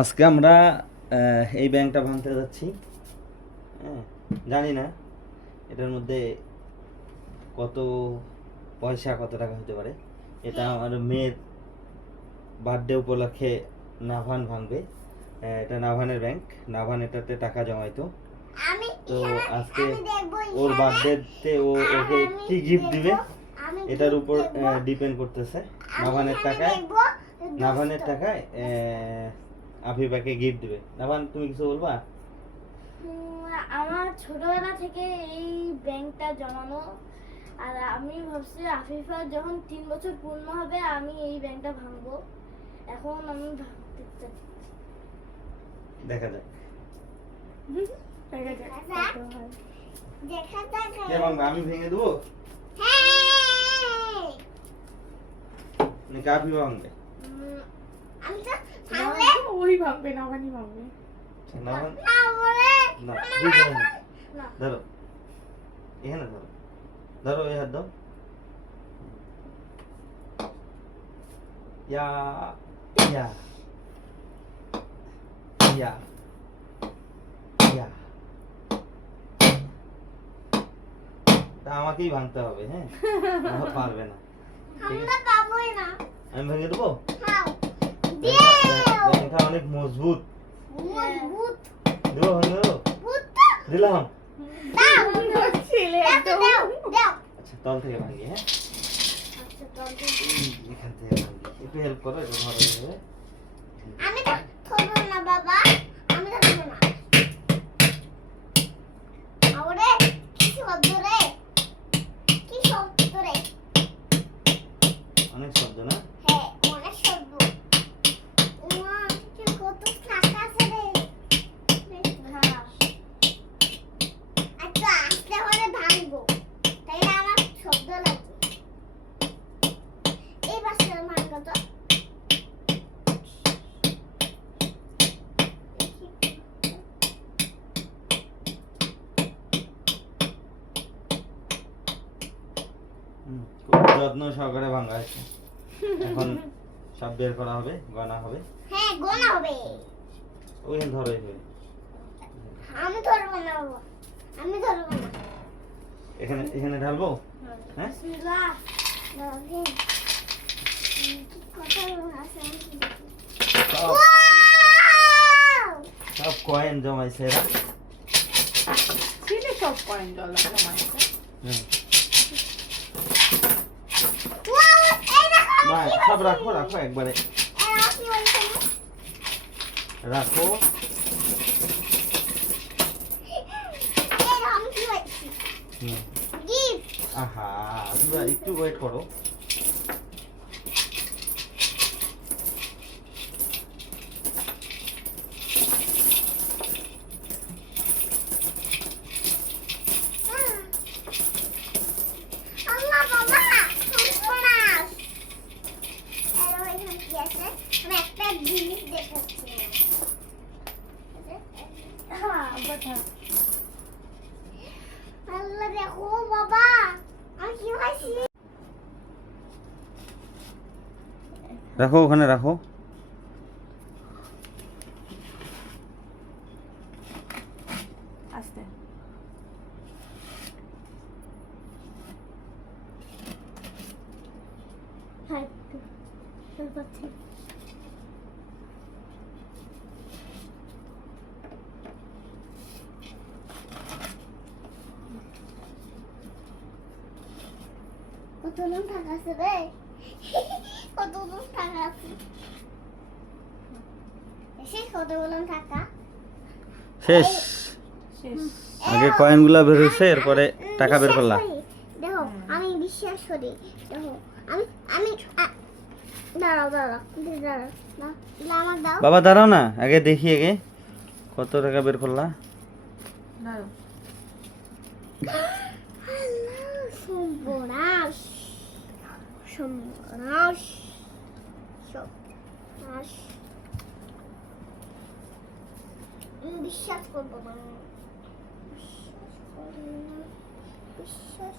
আজকে আমরা এই ব্যাংকটা ভাঙতে যাচ্ছি। হ্যাঁ, জানি না এটার মধ্যে কত পয়সা, কত টাকা হতে পারে। এটা আমার মেয়ের বার্থডে উপলক্ষে নাভান ভাঙবে। এটা নাভানের ব্যাংক, নাভান এটাতে টাকা জমাইতো। তো আজকে ওর বার্থডেতে ওকে কি গিফট দিবে এটার উপর ডিপেন্ড করতেছে। নাভানের টাকায় আফিফাকে গিফট দিবে। নাভান, তুমি কিছু বলবা? আমার ছোটবেলা থেকে এই ব্যাংকটা জমানো, আর আমি ভাবছি আফিফার যখন 3 বছর পূর্ণ হবে আমি এই ব্যাংকটা ভাঙবো। এখন আমি ভাঙতে চাই। দেখা যাক কে ভাঙবে। আমি ভেঙে দেবো নাকি আফিফা ভাঙবে? ওই ভাঙবে, নাভানি ভাঙবে। নাভান না, ধরো এখানে, ধরো ধরো, এই হাত দাও। ইয়া ইয়া ইয়া ইয়া, তা আমাকেই ভাঙতে হবে। হ্যাঁ, ও পারবে না। ঠিক আছে, আমি ভেঙে দেবো। ব্যাংকটা অনেক মজবুত। দেবো, ভেঙে দেবো। দিলাম। আচ্ছা, তল থেকে ভাঙি। হ্যাঁ, এখান থেকে ভাঙি। একটু হেল্প করো, এটা ধরো এভাবে। আমি ধরবো না বাবা, আমি ধরবো না। আরে কি শব্দ রে, কি শব্দ রে? অনেক শব্দ না? হ্যাঁ, অনেক শব্দ। ওমা, কি কত টাকা আছে রে। আচ্ছা, আস্তে করে ভাঙবো, তাইলে আমার শব্দ লাগবে। এই পাশে ভাঙবো তো। খুব যত্ন সহকারে ভাঙা হয়েছে। এখন সব বের করা হবে, গণা হবে। হ্যাঁ, গোনা হবে। ওইখানে ধরো এইভাবে। আমি ধরবো না বাবা, আমি ধরবো না। এখানে এখানে ঢালবো। হ্যাঁ, বিসমিল্লাহ। রহিম। কি কথা আছে নাকি? সব সব কয়েন জমাইছে এরা। ছিলে সব কয়েন ডলার জমাইছে। হুম, ওয়াও, এই দেখো। ভাই সব রাখো রাখো একবারে কি হইছে? রাখো। এই রং কি হইছে? হুম, গিফট। আহা, তোমরা একটু ওয়েট করো। আল্লাহ বাবা, সর্বনাশ। আর ওইখানে কি আছে? আমি একটা জিনিস দেখাচ্ছি। হ্যাঁ, কথা আল্লাহ দেখো বাবা, আমি কি হইছি? রাখো, ওখানে রাখো। আস্তে। হ্যাঁ, চলছে। কতগুলো টাকা আছে রে? কতগুলো টাকা আছে? এসে কতগুলো টাকা? শেষ। শেষ। আগে কয়েনগুলো বের হয়েছে, এরপরে টাকা বের করলা। দেখো, আমি বিশ্বাস করি। দেখো, আমি আমি দাঁড়াও দাঁড়াও দাঁড়াও, আমার দাও। বাবা দাঁড়াও না, আগে দেখি আগে কত টাকা বের করলা। দাঁড়াও। আল্লাহ, সর্বনাশ, সর্বনাশ, সর্বনাশ। বিশ্বাস করবো না, বিশ্বাস করবো না, বিশ্বাস